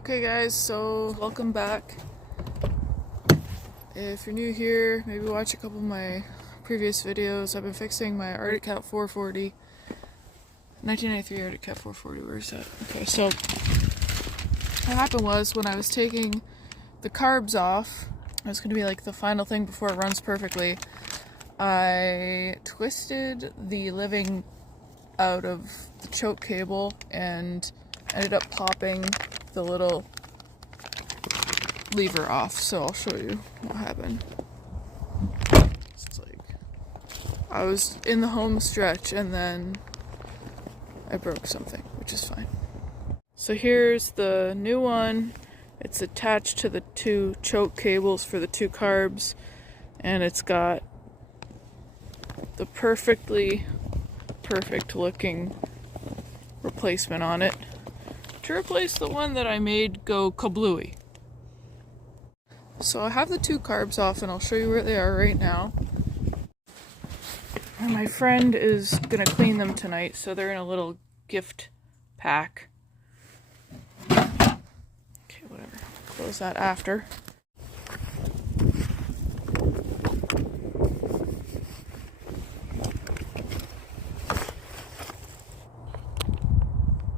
Okay guys, so welcome back. If you're new here, maybe watch a couple of my previous videos. I've been fixing my arcticcat 440. 1993 arcticcat 440, where's that? Okay, so what happened was when I was taking the carbs off, it was going to be like the final thing before it runs perfectly, I twisted the living out of the choke cable and ended up popping the little lever off, so I'll show you what happened. It's like I was in the home stretch and then I broke something, which is fine. So here's the new one. It's attached to the two choke cables for the two carbs, and it's got the perfect looking replacement on it to replace the one that I made go kablooey. So I have the two carbs off and I'll show you where they are right now. And my friend is gonna clean them tonight, so they're in a little gift pack. Okay, whatever. Close that after.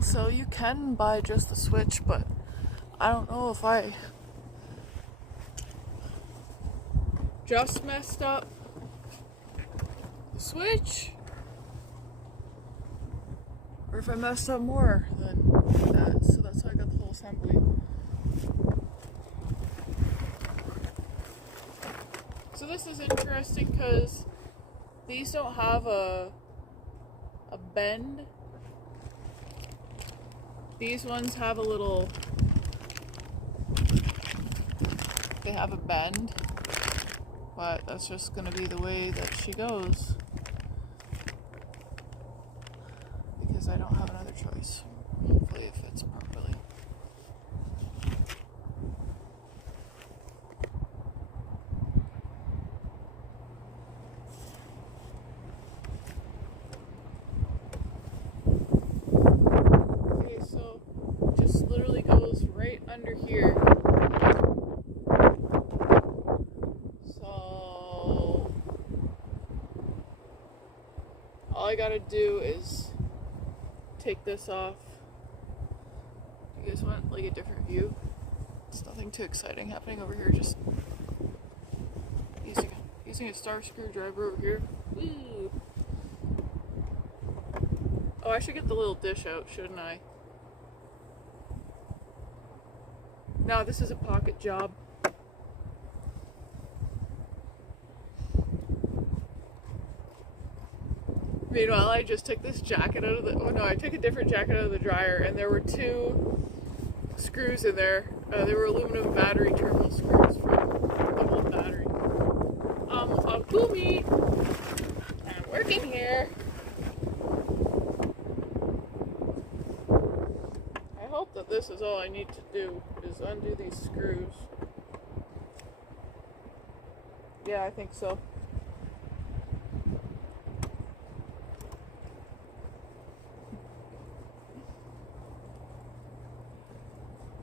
So you can buy just the switch, but I don't know if I just messed up the switch or if I messed up more than that. So that's why I got the whole assembly. So this is interesting because these don't have a bend. These ones have a little, they have a bend, but that's just going to be the way that she goes because I don't have another choice. Hopefully it fits properly. Okay, so it just literally goes right under here. All I gotta do is take this off. You guys want like a different view? It's nothing too exciting happening over here, just using a star screwdriver over here. Woo. Oh, I should get the little dish out, shouldn't I? No, this is a pocket job. Meanwhile, I just took this jacket out of the, I took a different jacket out of the dryer, and there were two screws in there. They were aluminum battery terminal screws from the old battery. Gumi! I'm working here. I hope that this is all I need to do, is undo these screws. Yeah, I think so.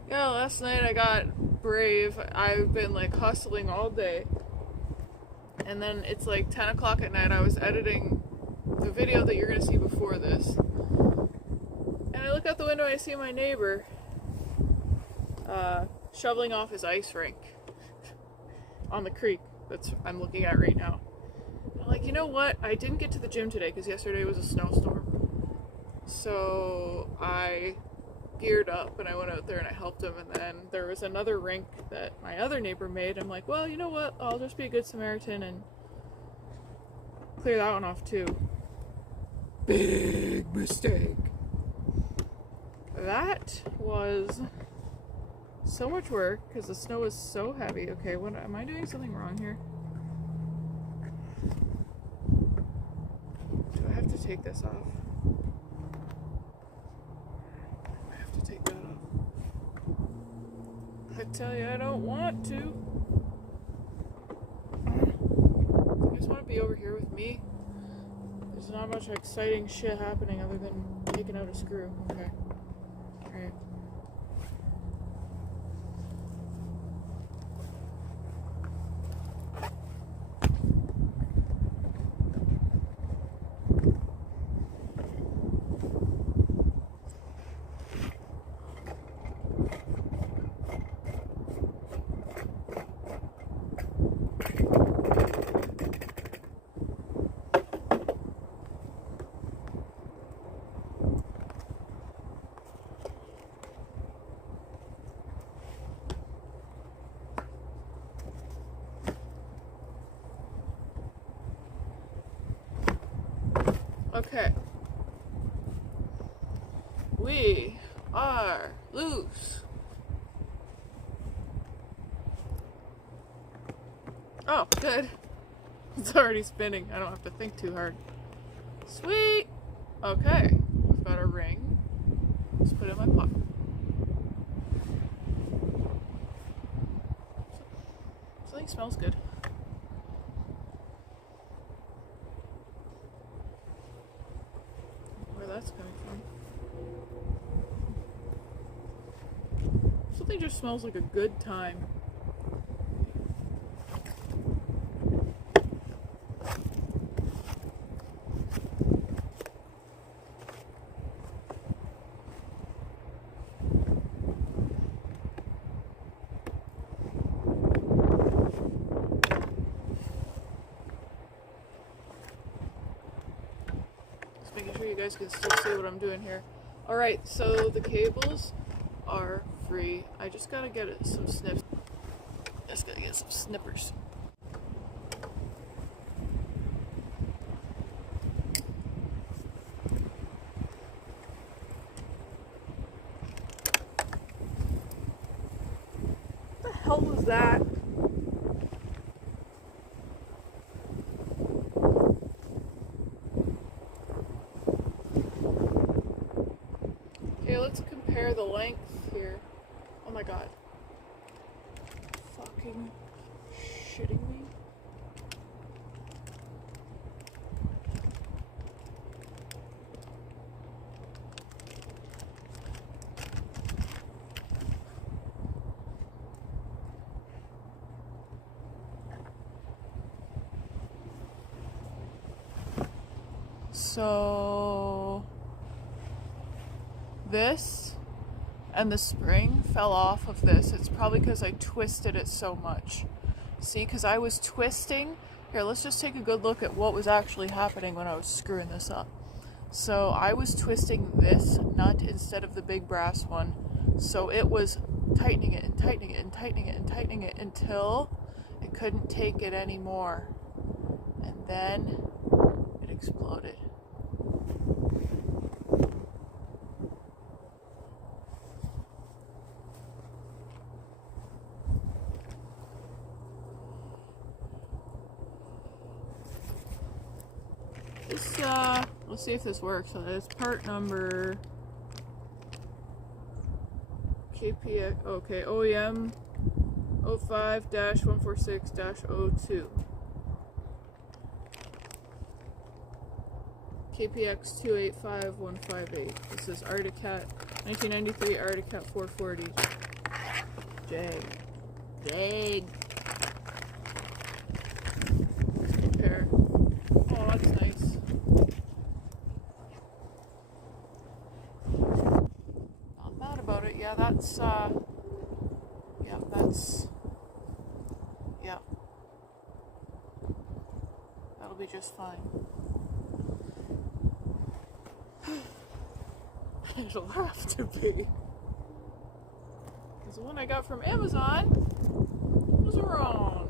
Yeah, last night I got brave. I've been like hustling all day. And then it's like 10 o'clock at night. I was editing the video that you're going to see before this. And I look out the window and I see my neighbor shoveling off his ice rink on the creek that's I'm looking at right now. I'm like, you know what? I didn't get to the gym today because yesterday was a snowstorm. So I geared up and I went out there and I helped him, and then there was another rink that my other neighbor made. I'm like, well, you know what, I'll just be a good Samaritan and clear that one off too. Big mistake. That was so much work because the snow is so heavy. Okay, what am I doing something wrong here? Do I have to take this off? Take that off. I tell you, I don't want to. You guys want to be over here with me? There's not much exciting shit happening other than taking out a screw. Okay. Alright. Oh, good. It's already spinning. I don't have to think too hard. Sweet! Okay, we've got a ring. Let's put it in my pocket. Something smells good. Where that's coming from. Something just smells like a good time. Making sure you guys can still see what I'm doing here. Alright, so the cables are free. I just gotta get some snips. Just gotta get some snippers. What the hell was that? Okay, let's compare the length here. Oh my god. Fucking shitting me? So this and the spring fell off of this. It's probably because I twisted it so much. See, because I was twisting. Here, let's just take a good look at what was actually happening when I was screwing this up. So I was twisting this nut instead of the big brass one. So it was tightening it and tightening it and tightening it and tightening it until it couldn't take it anymore. And then it exploded. This, let's see if this works. So it's part number KPX, okay, OEM 05-146-02. KPX 285158. This is arcticcat, 1993 arcticcat 440. Jag. Compare. Oh, that's nice. Not mad about it. Yeah, that's, yeah. That'll be just fine. It'll have to be. Because the one I got from Amazon was wrong.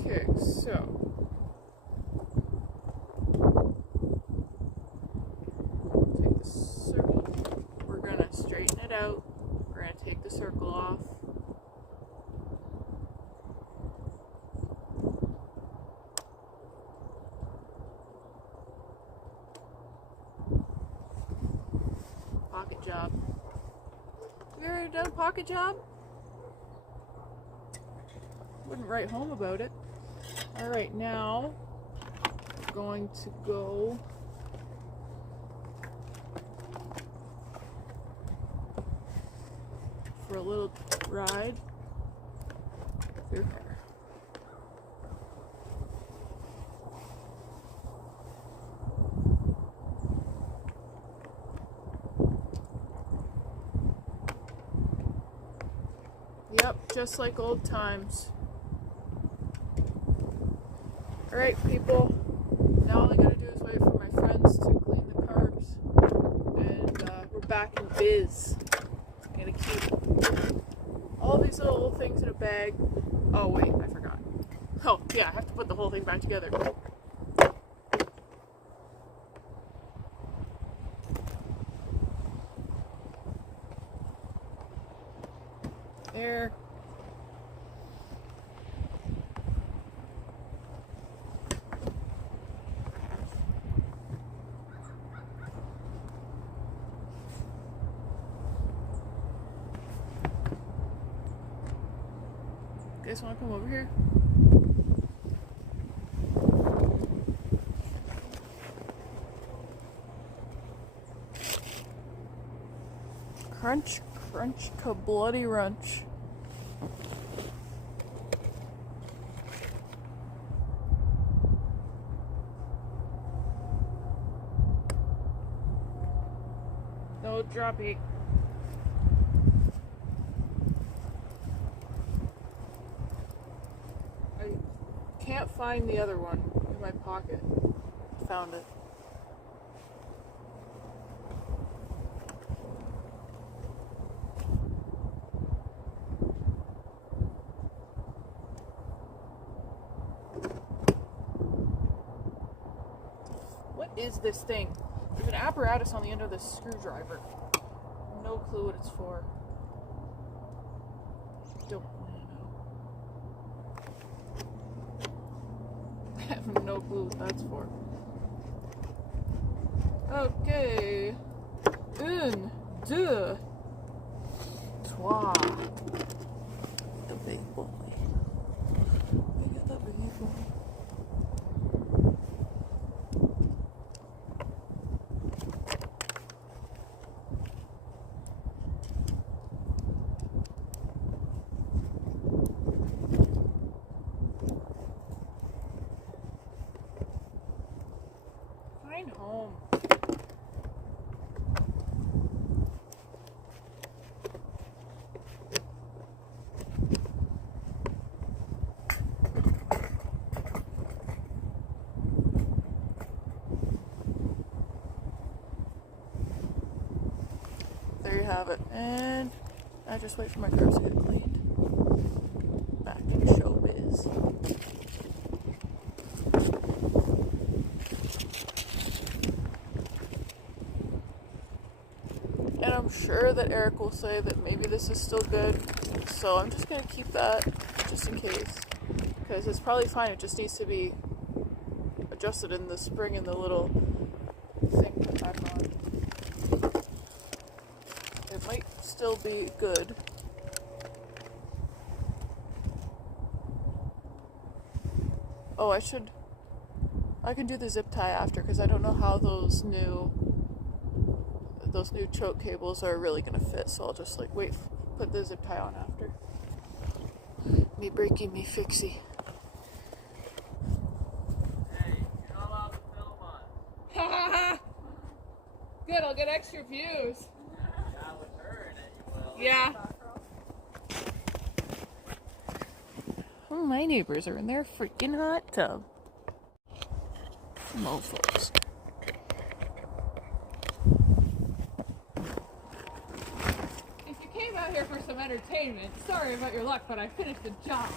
Okay, so. Take the circle. We're going to straighten it out. We're going to take the circle off. Pocket job. Have you ever done a pocket job? Wouldn't write home about it. Alright, now we're going to go for a little ride through here. Yep, just like old times. Alright, people. Now all I gotta do is wait for my friends to clean the carbs. And we're back in biz. I'm gonna keep all these little things in a bag. Oh, wait, I forgot. Oh, yeah, I have to put the whole thing back together. There. You guys want to come over here? Crunch, crunch, ka-bloody runch. No droppy. I can't find the other one in my pocket. Found it. What is this thing? There's an apparatus on the end of this screwdriver. No clue what it's for. Don't want to know. I have no clue what that's for. Okay. Un, deux, trois. The big boy. Look at the big boy. Home. There you have it. And I just wait for my cars to get cleaned. Back in showbiz. And I'm sure that Eric will say that maybe this is still good, so I'm just going to keep that just in case, because it's probably fine, it just needs to be adjusted in the spring and the little thing back on. It might still be good. Oh, I can do the zip tie after, because I don't know how those new choke cables are really gonna fit, so I'll just like put the zip tie on after. Me breaky, me fixie. Hey, you're not allowed to film us. Good, I'll get extra views. Yeah, with her in it, you will. Yeah. Oh, my neighbors are in their freaking hot tub. Mofos. If you came out here for some entertainment, sorry about your luck, but I finished the job.